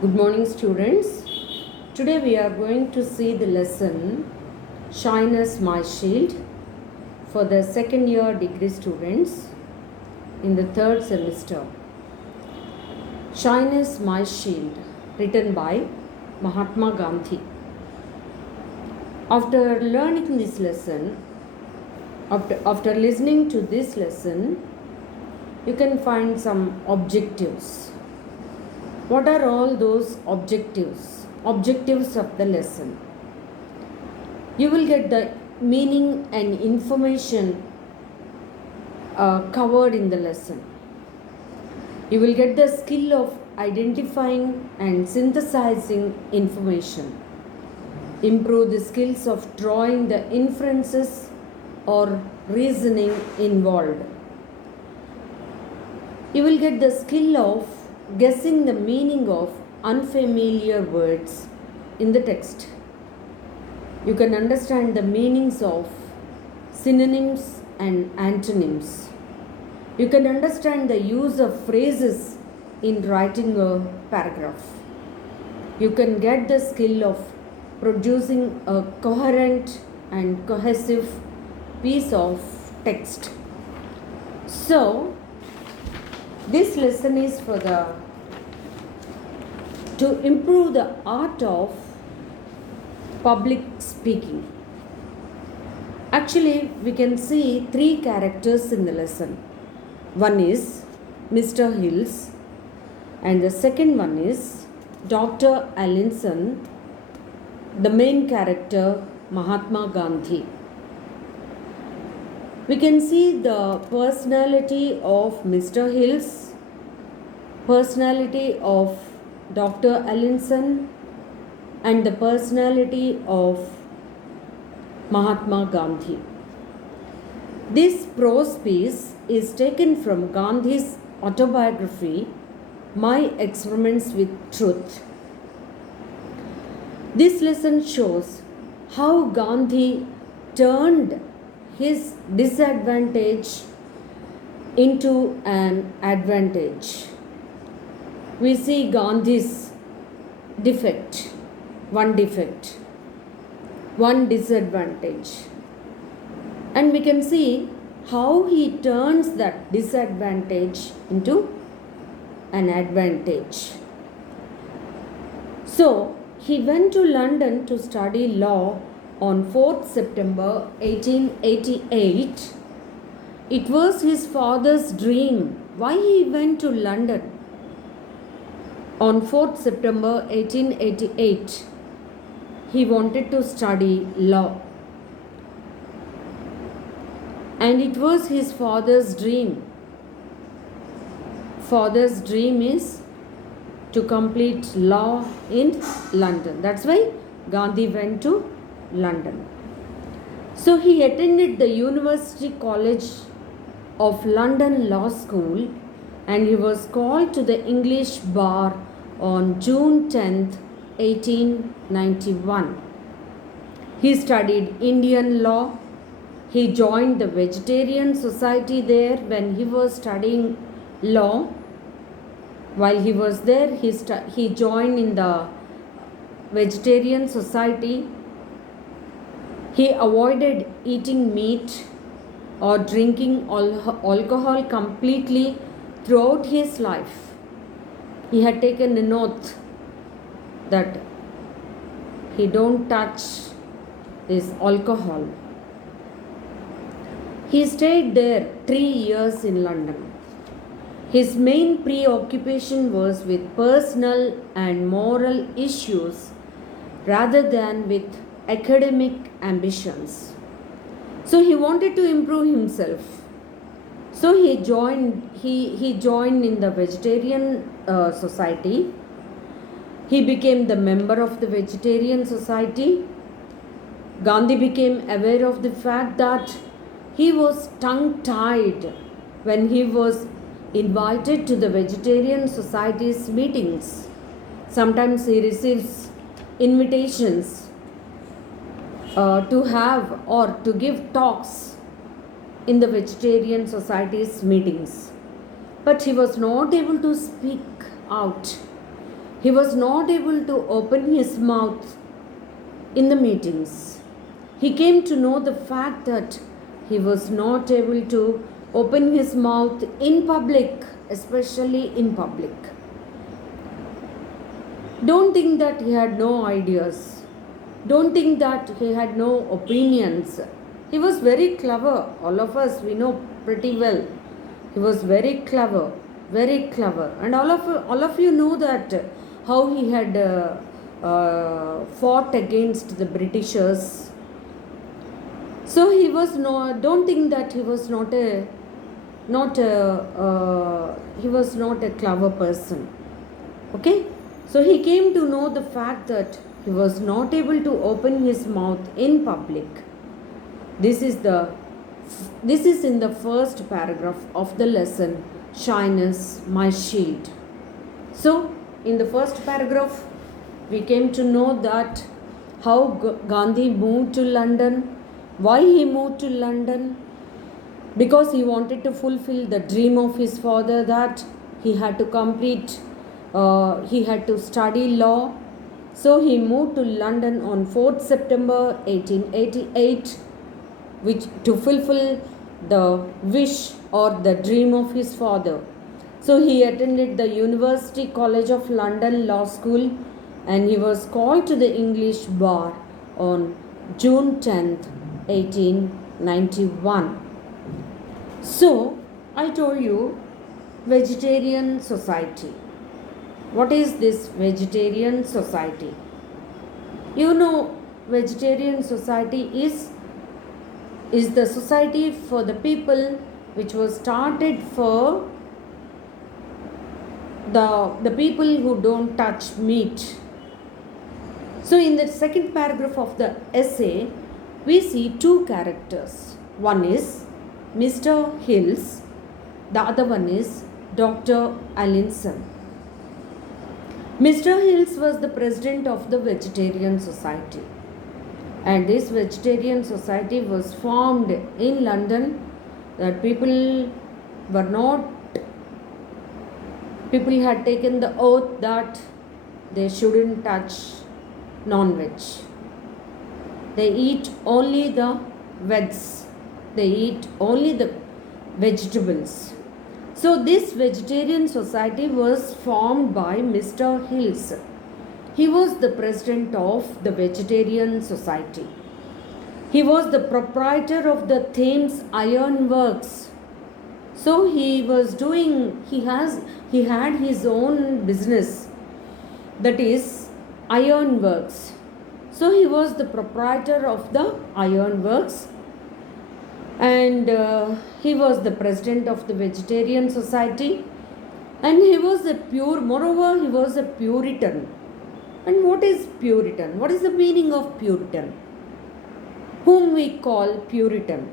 Good morning, students. Today we are going to see the lesson Shine as My Shield for the second year degree students in the third semester. Shine as My Shield, written by Mahatma Gandhi. After learning this lesson, after listening to this lesson, you can find some objectives. What are all those objectives? Objectives of the lesson. You will get the meaning and information covered in the lesson. You will get the skill of identifying and synthesizing information. Improve the skills of drawing the inferences or reasoning involved. You will get the skill of guessing the meaning of unfamiliar words in the text. You can understand the meanings of synonyms and antonyms. You can understand the use of phrases in writing a paragraph. You can get the skill of producing a coherent and cohesive piece of text. So, this lesson is to improve the art of public speaking. Actually, we can see three characters in the lesson. One is Mr. Hills, and the second one is Dr. Allinson, the main character Mahatma Gandhi. We can see the personality of Mr. Hills, personality of Dr. Allinson, and the personality of Mahatma Gandhi. This prose piece is taken from Gandhi's autobiography, My Experiments with Truth. This lesson shows how Gandhi turned his disadvantage into an advantage. We see Gandhi's defect, one disadvantage. And we can see how he turns that disadvantage into an advantage. So, he went to London to study law on 4th September 1888. It was his father's dream. Why he went to London on 4th September 1888? He wanted to study law. And it was his father's dream. Father's dream is to complete law in London. That's why Gandhi went to London. So he attended the University College of London Law School, and he was called to the English bar on June 10th, 1891. He studied Indian law. He joined the Vegetarian Society there when he was studying law. While he was there, he joined in the Vegetarian Society. He avoided eating meat or drinking alcohol completely throughout his life. He had taken an oath that he don't touch this alcohol. He stayed there 3 years in London. His main preoccupation was with personal and moral issues rather than with academic ambitions. So he wanted to improve himself. So he joined in the Vegetarian Society. He became the member of the Vegetarian Society. Gandhi became aware of the fact that he was tongue-tied when he was invited to the Vegetarian Society's meetings. Sometimes he receives invitations to have or to give talks in the Vegetarian Society's meetings. But he was not able to speak out. He was not able to open his mouth in the meetings. He came to know the fact that he was not able to open his mouth in public, especially in public. Don't think that he had no ideas. Don't think that he had no opinions. He was very clever. All of us, we know pretty well. He was very clever, very clever. And all of you know that how he had fought against the Britishers. So he was don't think that he was not a clever person. Okay? So he came to know the fact that he was not able to open his mouth in public. This is in the first paragraph of the lesson, Shyness, My Shield. So in the first paragraph, we came to know that how Gandhi moved to London, why he moved to London, because he wanted to fulfill the dream of his father that he had to study law. So he moved to London on 4th September 1888, to fulfill the wish or the dream of his father. So he attended the University College of London Law School, and he was called to the English bar on June 10th, 1891. So I told you, vegetarian society. What is this vegetarian society? You know, vegetarian society is the society for the people which was started for the people who don't touch meat. So in the second paragraph of the essay, we see two characters. One is Mr. Hills, the other one is Dr. Allinson. Mr. Hills was the president of the Vegetarian Society, and this Vegetarian Society was formed in London, that people had taken the oath that they shouldn't touch non-veg. They eat only the veggies. They eat only the vegetables. So this Vegetarian Society was formed by Mr. Hills. He was the president of the Vegetarian Society. He was the proprietor of the Thames Iron Works. So he had his own business, that is Iron Works. So he was the proprietor of the Iron Works, and he was the president of the Vegetarian Society, and he was moreover he was a Puritan. And what is Puritan? What is the meaning of Puritan? Whom we call Puritan?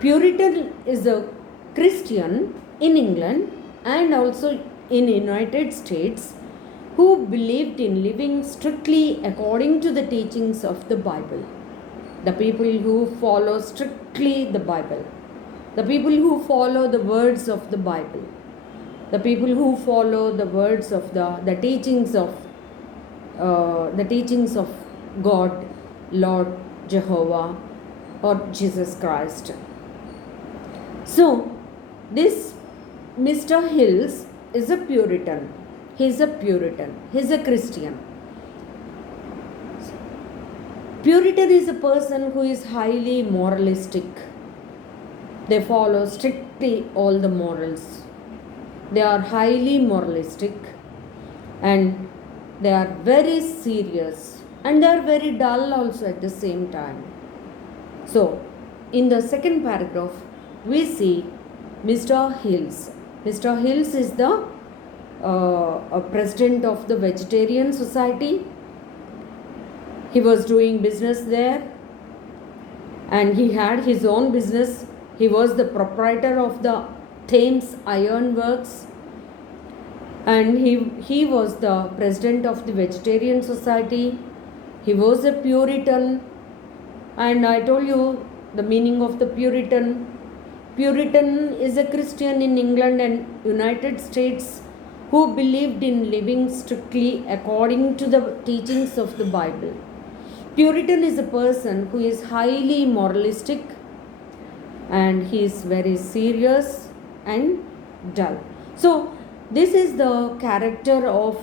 Puritan is a Christian in England and also in United States who believed in living strictly according to the teachings of the Bible. The people who follow strictly the Bible. The people who follow the words of the Bible. The people who follow the words of the teachings of God, Lord Jehovah, or Jesus Christ. So this Mr. Hills is a Puritan. He is a Puritan. He is a Christian. Puritan is a person who is highly moralistic. They follow strictly all the morals. They are highly moralistic, and they are very serious, and they are very dull also at the same time. So in the second paragraph, we see Mr. Hills. Mr. Hills is the president of the Vegetarian Society. He was doing business there, and he had his own business. He was the proprietor of the Thames Iron Works, and he was the president of the Vegetarian Society. He was a Puritan, and I told you the meaning of the Puritan. Puritan is a Christian in England and United States who believed in living strictly according to the teachings of the Bible. Puritan is a person who is highly moralistic and he is very serious and dull. So, this is the character of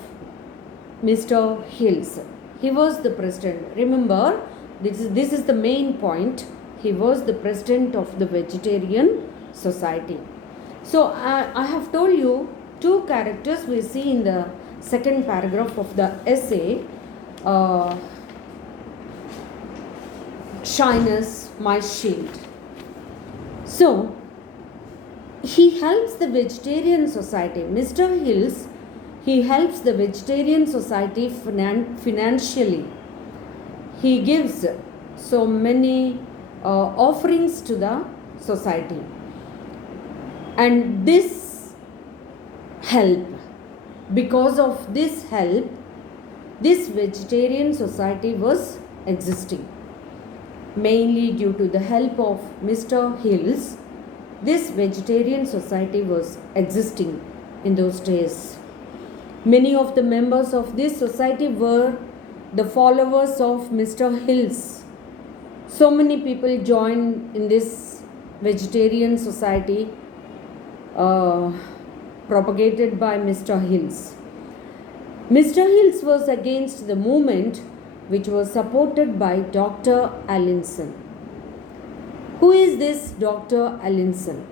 Mr. Hills. He was the president. Remember, this is the main point. He was the president of the Vegetarian Society. So, I have told you two characters we see in the second paragraph of the essay. Shyness, my shield. So, he helps the Vegetarian Society. Mr. Hills, he helps the Vegetarian Society financially. He gives so many offerings to the society. And this help, because of this help, this Vegetarian Society was existing. Mainly due to the help of Mr. Hills, this Vegetarian Society was existing in those days. Many of the members of this society were the followers of Mr. Hills. So many people joined in this Vegetarian Society propagated by Mr. Hills. Mr. Hills was against the movement which was supported by Dr. Allinson. Who is this Dr. Allinson?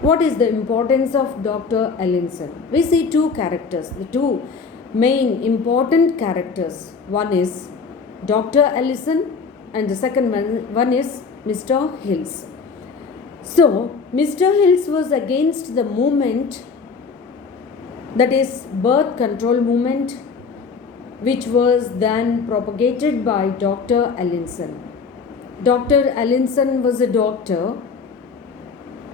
What is the importance of Dr. Allinson? We see two characters, the two main important characters. One is Dr. Allinson and the second one is Mr. Hills. So, Mr. Hills was against the movement, that is birth control movement, which was then propagated by Dr. Allinson. Dr. Allinson was a doctor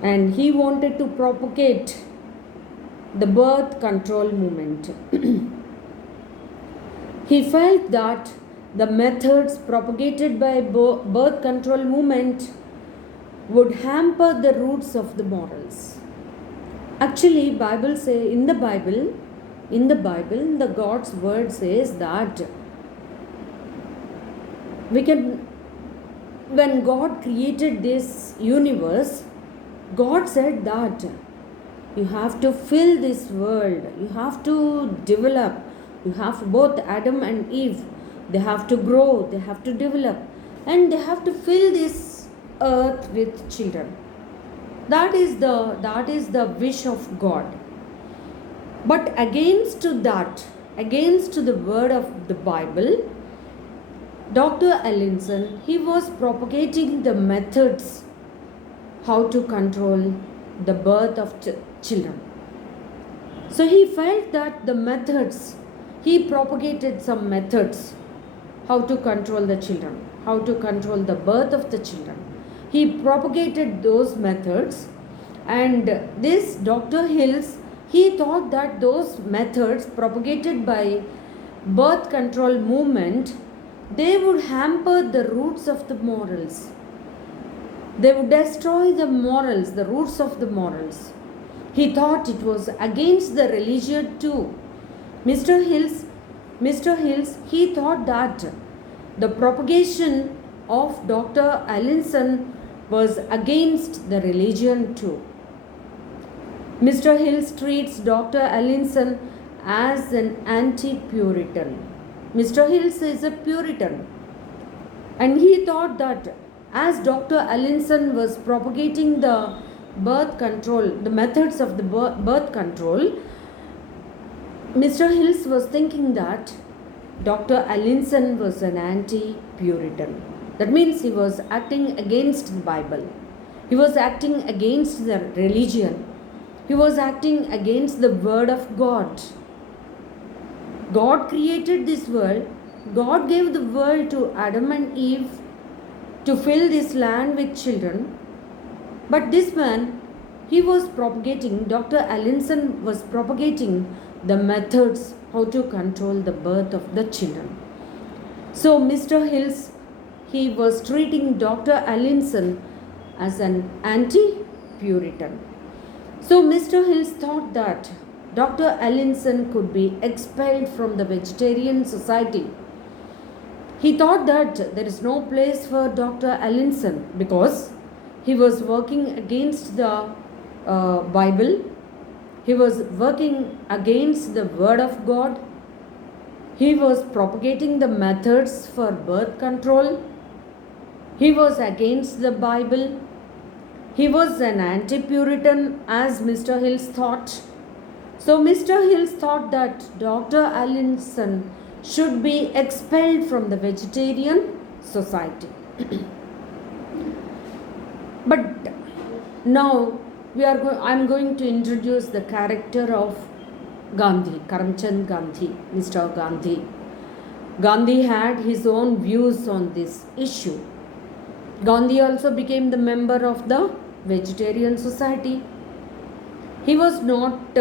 and he wanted to propagate the birth control movement. He felt that the methods propagated by birth control movement would hamper the roots of the morals. Actually, in the Bible, the God's word says that when God created this universe, God said that you have to fill this world, you have to develop, you have both Adam and Eve, they have to grow, they have to develop, and they have to fill this earth with children. That is the wish of God. But against the word of the Bible, Dr. Allinson, he was propagating the methods how to control the birth of children. So he felt that the methods, he propagated some methods how to control the children, how to control the birth of the children. He propagated those methods, and this Dr. Hills, he thought that those methods propagated by birth control movement, they would hamper the roots of the morals. They would destroy the morals, the roots of the morals. He thought it was against the religion too. Mr. Hills, he thought that the propagation of Dr. Allinson was against the religion too. Mr. Hills treats Dr. Allinson as an anti-Puritan. Mr. Hills is a Puritan, and he thought that as Dr. Allinson was propagating the birth control, the methods of the birth control, Mr. Hills was thinking that Dr. Allinson was an anti-Puritan. That means he was acting against the Bible. He was acting against the religion. He was acting against the word of God. God created this world. God gave the world to Adam and Eve to fill this land with children. But this man, he was propagating, Dr. Allinson was propagating the methods how to control the birth of the children. So Mr. Hills, he was treating Dr. Allinson as an anti-Puritan. So Mr. Hills thought that Dr. Allinson could be expelled from the vegetarian society. He thought that there is no place for Dr. Allinson because he was working against the Bible. He was working against the Word of God. He was propagating the methods for birth control. He was against the Bible. He was an anti-Puritan, as Mr. Hills thought. So Mr. Hills thought that Dr. Allinson should be expelled from the vegetarian society. But now I am going to introduce the character of Gandhi, Karamchand Gandhi, Mr. Gandhi. Gandhi had his own views on this issue. Gandhi also became the member of the vegetarian society. He was not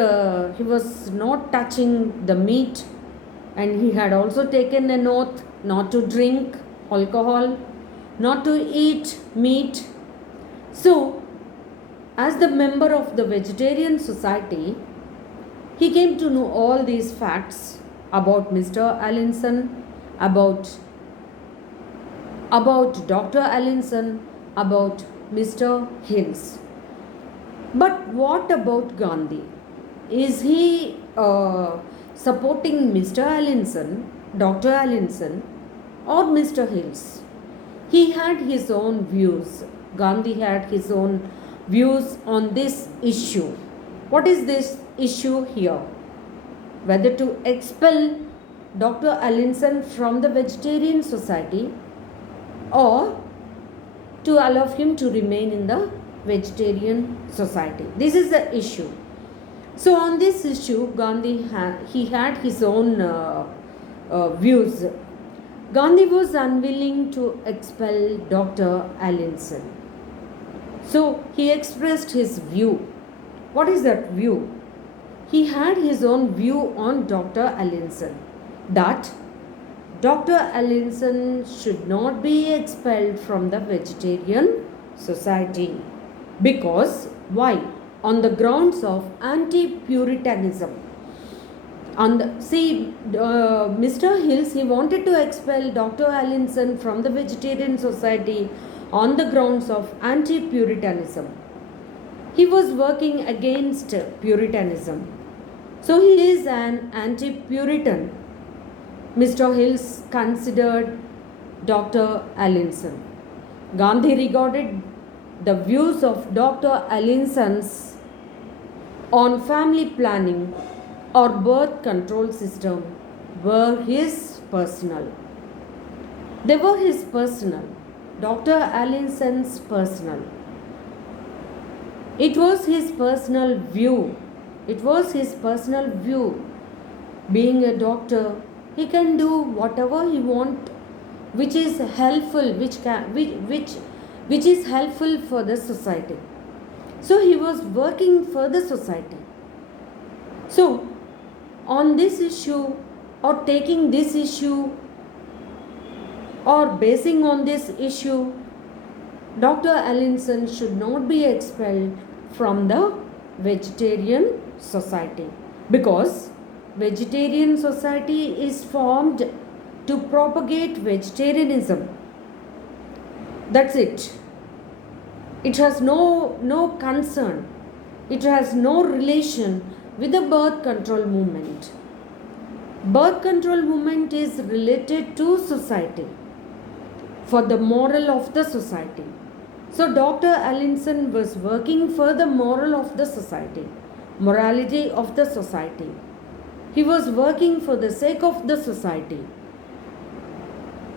touching the meat, and he had also taken an oath not to drink alcohol, not to eat meat. So, as the member of the vegetarian society, he came to know all these facts about Mr. Allinson, about Dr. Allinson, about Mr. Hills. But what about Gandhi? Is he supporting Mr. Allinson, Dr. Allinson, or Mr. Hills? He had his own views. Gandhi had his own views on this issue. What is this issue here? Whether to expel Dr. Allinson from the vegetarian society or to allow him to remain in the vegetarian society. This is the issue. So on this issue, Gandhi had his own views. Gandhi was unwilling to expel Dr. Allinson. So he expressed his view. What is that view? He had his own view on Dr. Allinson, that Dr. Allinson should not be expelled from the vegetarian society. Because, why? On the grounds of anti-Puritanism. Mr. Hills, he wanted to expel Dr. Allinson from the vegetarian society on the grounds of anti-Puritanism. He was working against Puritanism. So he is an anti-Puritan. Mr. Hills considered Dr. Allinson. Gandhi regarded the views of Dr. Allinson's on family planning or birth control system were his personal. They were his personal. Dr. Allinson's personal. It was his personal view. It was his personal view. Being a doctor, he can do whatever he wants, which is helpful, which is helpful for the society. So he was working for the society. So on this issue, or taking this issue, or basing on this issue, Dr. Allinson should not be expelled from the vegetarian society, because vegetarian society is formed to propagate vegetarianism. That's it. It has no concern. It has no relation with the birth control movement. Birth control movement is related to society, for the moral of the society. So Dr. Allinson was working for the moral of the society, morality of the society. He was working for the sake of the society.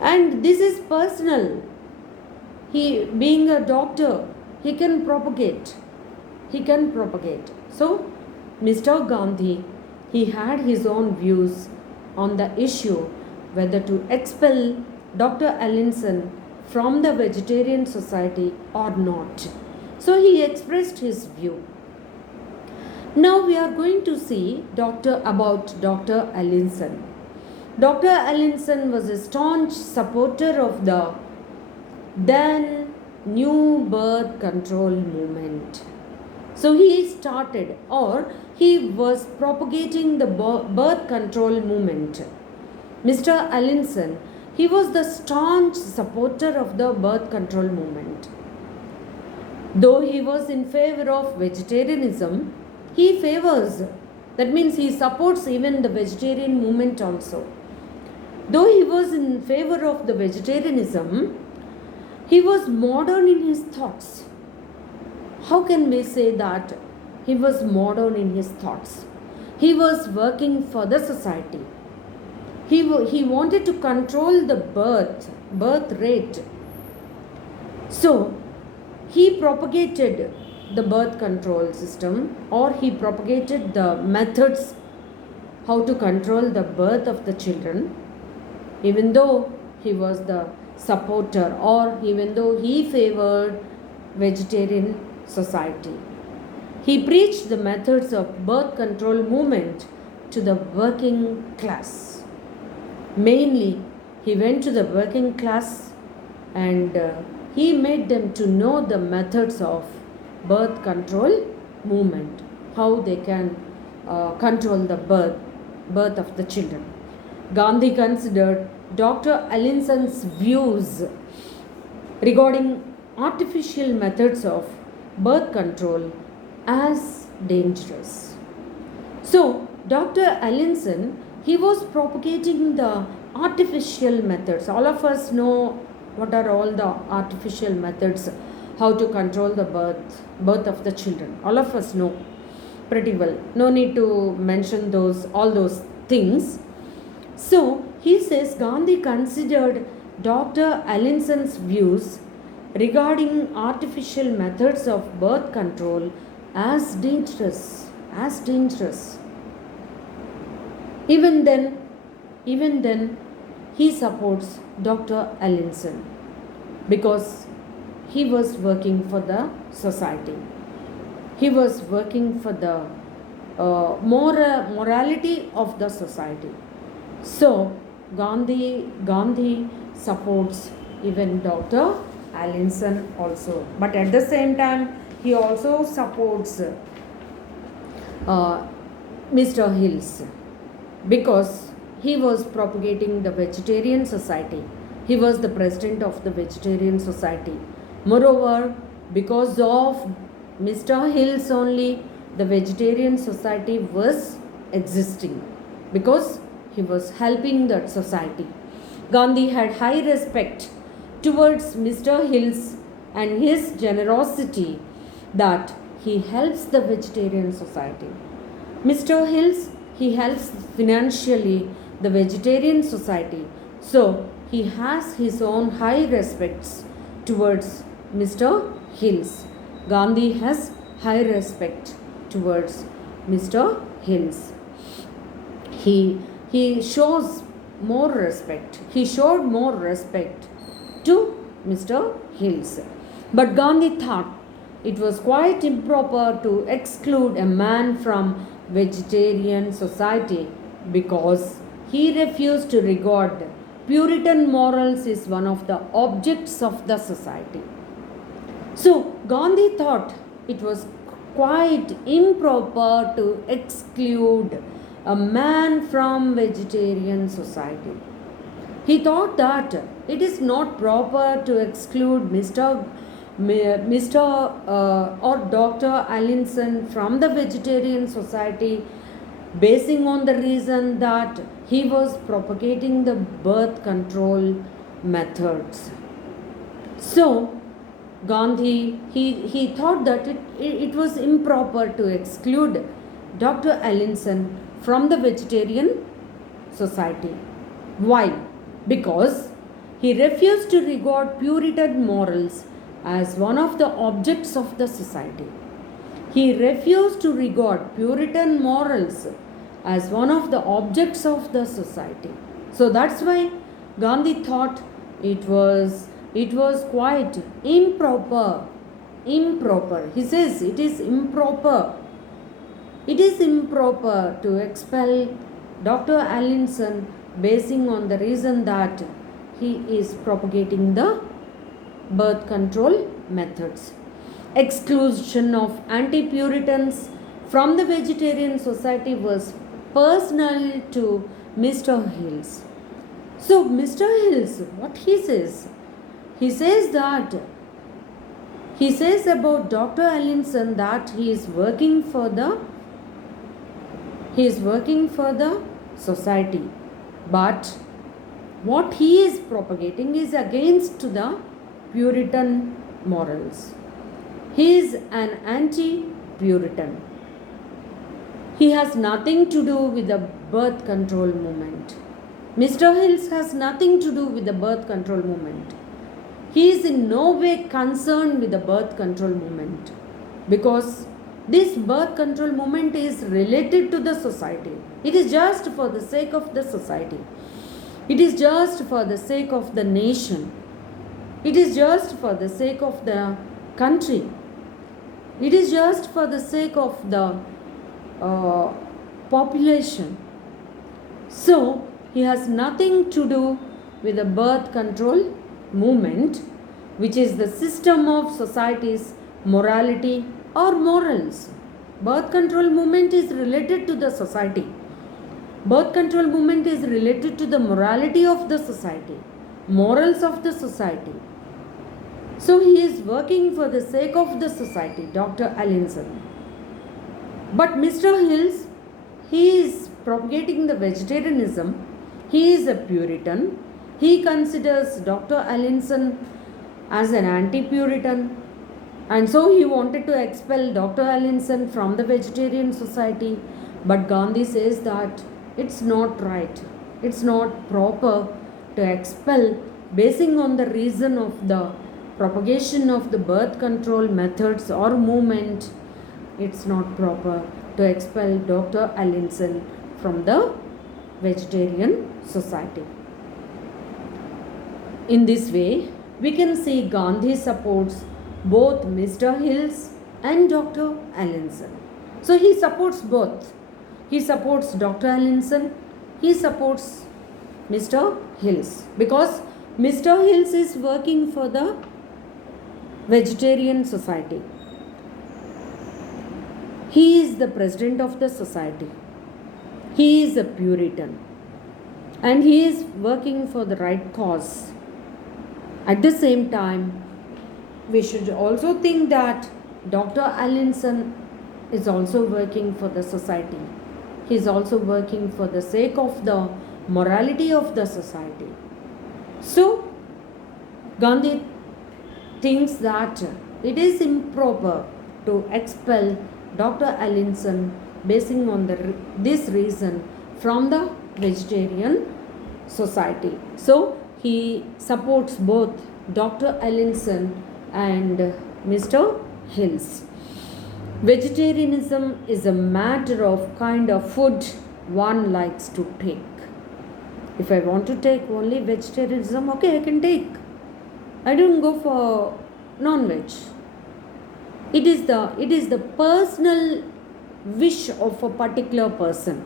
And this is personal. He, being a doctor, he can propagate. So Mr. Gandhi, he had his own views on the issue whether to expel Dr. Allinson from the vegetarian society or not. So he expressed his view. Now we are going to see about Dr. Allinson. Dr. Allinson was a staunch supporter of the then new birth control movement. So he started, or he was propagating the birth control movement. Mr. Allinson, he was the staunch supporter of the birth control movement. Though he was in favor of vegetarianism, he favors, that means he supports even the vegetarian movement also. Though he was in favor of the vegetarianism, he was modern in his thoughts. How can we say that he was modern in his thoughts? He was working for the society. He wanted to control the birth rate. So, he propagated the birth control system, or he propagated the methods how to control the birth of the children, even though he was the supporter, or even though he favored vegetarian society. He preached the methods of birth control movement to the working class. Mainly, he went to the working class and he made them to know the methods of birth control movement, how they can control the birth of the children. Gandhi considered Dr. Allinson's views regarding artificial methods of birth control as dangerous. So, Dr. Allinson, he was propagating the artificial methods. All of us know what are all the artificial methods, how to control the birth of the children. All of us know pretty well. No need to mention all those things. So, he says Gandhi considered Dr. Allinson's views regarding artificial methods of birth control as dangerous. Even then, he supports Dr. Allinson because he was working for the society. He was working for the morality of the society. So, Gandhi supports even Dr. Allinson also. But at the same time, he also supports Mr. Hills because he was propagating the vegetarian society. He was the president of the vegetarian society. Moreover, because of Mr. Hills only, the vegetarian society was existing because he was helping that society. Gandhi had high respect towards Mr. Hills and his generosity that he helps the vegetarian society. Mr. Hills, he helps financially the vegetarian society. So, he has his own high respects towards Mr. Hills. Gandhi has high respect towards Mr. Hills. He shows more respect. He showed more respect to Mr. Hills. But Gandhi thought it was quite improper to exclude a man from vegetarian society because he refused to regard Puritan morals as one of the objects of the society. So, Gandhi thought it was quite improper to exclude a man from vegetarian society. He thought that it is not proper to exclude Mr. or Dr. Allinson from the vegetarian society basing on the reason that he was propagating the birth control methods. So, Gandhi, he thought that it was improper to exclude Dr. Allinson from the vegetarian society. Why? Because he refused to regard Puritan morals as one of the objects of the society. He refused to regard Puritan morals as one of the objects of the society. So that's why Gandhi thought it was quite improper. He says it is improper. It is improper to expel Dr. Allinson basing on the reason that he is propagating the birth control methods. Exclusion of anti-Puritans from the vegetarian society was personal to Mr. Hills. So, Mr. Hills, what he says? He says that he says about Dr. Allinson that he is working for the society, but what he is propagating is against the Puritan morals. He is an anti-Puritan. He has nothing to do with the birth control movement. Mr. Hills has nothing to do with the birth control movement. He is in no way concerned with the birth control movement, because this birth control movement is related to the society. It is just for the sake of the society. It is just for the sake of the nation. It is just for the sake of the country. It is just for the sake of the population. So, he has nothing to do with the birth control movement, which is the system of society's morality or morals. Birth control movement is related to the society. Birth control movement is related to the morality of the society, morals of the society. So he is working for the sake of the society, Dr. Allinson. But Mr. Hills, he is propagating the vegetarianism. He is a Puritan. He considers Dr. Allinson as an anti-Puritan, and so he wanted to expel Dr. Allinson from the vegetarian society. But Gandhi says that it's not right, it's not proper to expel basing on the reason of the propagation of the birth control methods or movement. It's not proper to expel Dr. Allinson from the vegetarian society. In this way, we can see Gandhi supports both Mr. Hills and Dr. Allinson. So he supports both. He supports Dr. Allinson, he supports Mr. Hills, because Mr. Hills is working for the vegetarian society. He is the president of the society. He is a Puritan, and he is working for the right cause. At the same time, we should also think that Dr. Allinson is also working for the society. He is also working for the sake of the morality of the society. So, Gandhi thinks that it is improper to expel Dr. Allinson basing on this reason from the vegetarian society. So, he supports both Dr. Allinson and Mr. Hills. Vegetarianism is a matter of kind of food one likes to take. If I want to take only vegetarianism, okay, I can take. I don't go for non-veg. It is the personal wish of a particular person.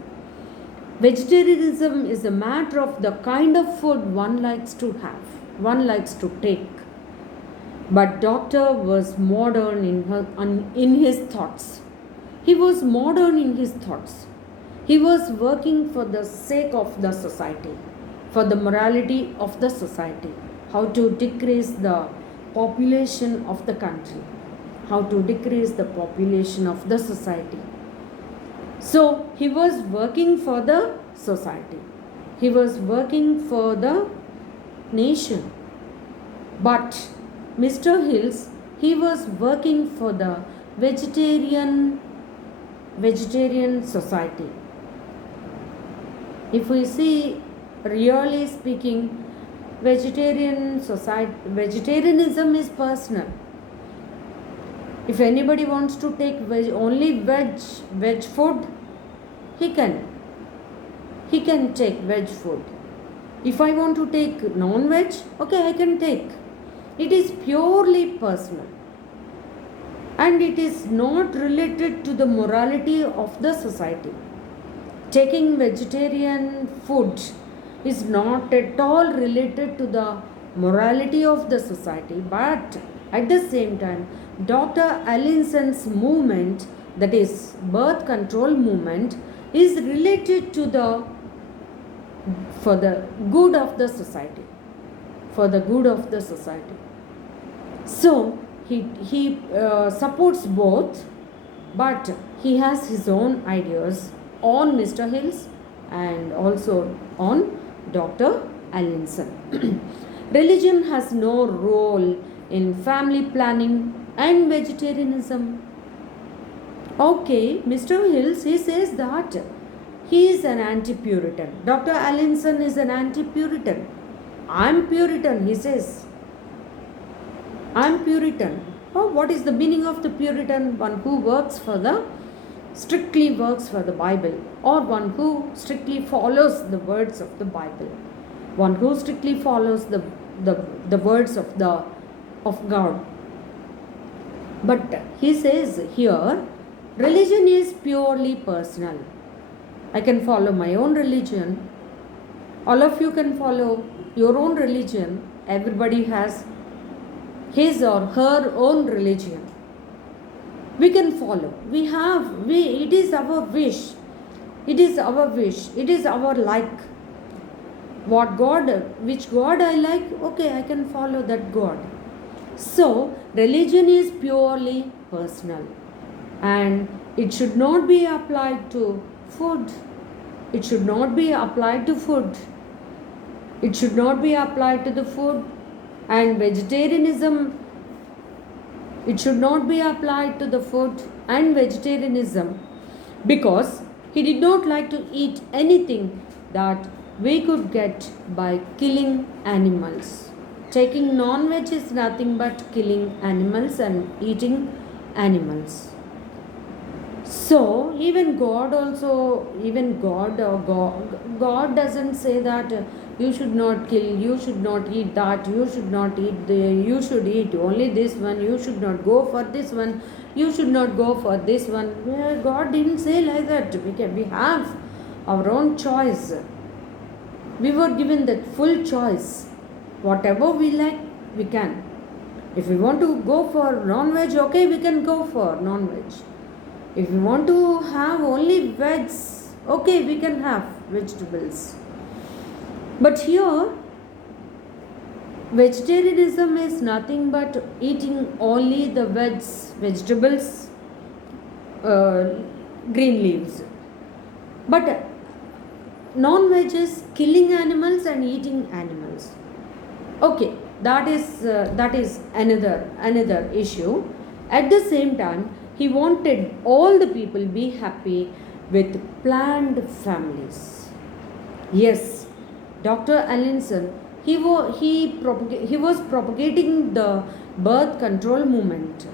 Vegetarianism is a matter of the kind of food one likes to have, one likes to take. But Doctor was modern in his thoughts. He was modern in his thoughts. He was working for the sake of the society, for the morality of the society, how to decrease the population of the country, how to decrease the population of the society. So he was working for the society. He was working for the nation. But Mr. Hills, he was working for the vegetarian society. If we see, really speaking, vegetarianism is personal. If anybody wants to take only veg food, he can take veg food. If I want to take non-veg, okay, I can take. It is purely personal, and it is not related to the morality of the society. Taking vegetarian food is not at all related to the morality of the society, but at the same time, Dr. Allinson's movement that is birth control movement, is related to the for the good of the society, for the good of the society. So he supports both, but he has his own ideas on Mr. Hills and also on Dr. Allinson. Religion has no role in family planning and vegetarianism. Okay, Mr. Hills, he says that he is an anti-Puritan. Dr. Allinson is an anti-Puritan. I'm Puritan, he says. I'm Puritan. Oh, what is the meaning of the Puritan? One who strictly works for the Bible, or one who strictly follows the words of the Bible, one who strictly follows the words of God. But he says here, religion is purely personal. I can follow my own religion. All of you can follow your own religion. Everybody has his or her own religion. We can follow. It is our wish. It is our wish. It is our like. Which God I like, okay, I can follow that God. So, religion is purely personal, and it should not be applied to food. It should not be applied to food. It should not be applied to the food. And vegetarianism, it should not be applied to the food and vegetarianism, because he did not like to eat anything that we could get by killing animals. Taking non-veg is nothing but killing animals and eating animals. So even God doesn't say that you should not kill, you should not eat that, you should not eat you should eat only this one, you should not go for this one, you should not go for this one. God didn't say like that. We have our own choice. We were given that full choice. Whatever we like, we can. If we want to go for non-veg, okay, we can go for non-veg. If we want to have only veg, okay, we can have vegetables. But here, vegetarianism is nothing but eating only the vegetables, green leaves. But non-veg is killing animals and eating animals. Okay, that is another issue. At the same time, he wanted all the people be happy with planned families. Yes, Dr. Allinson, he was propagating the birth control movement.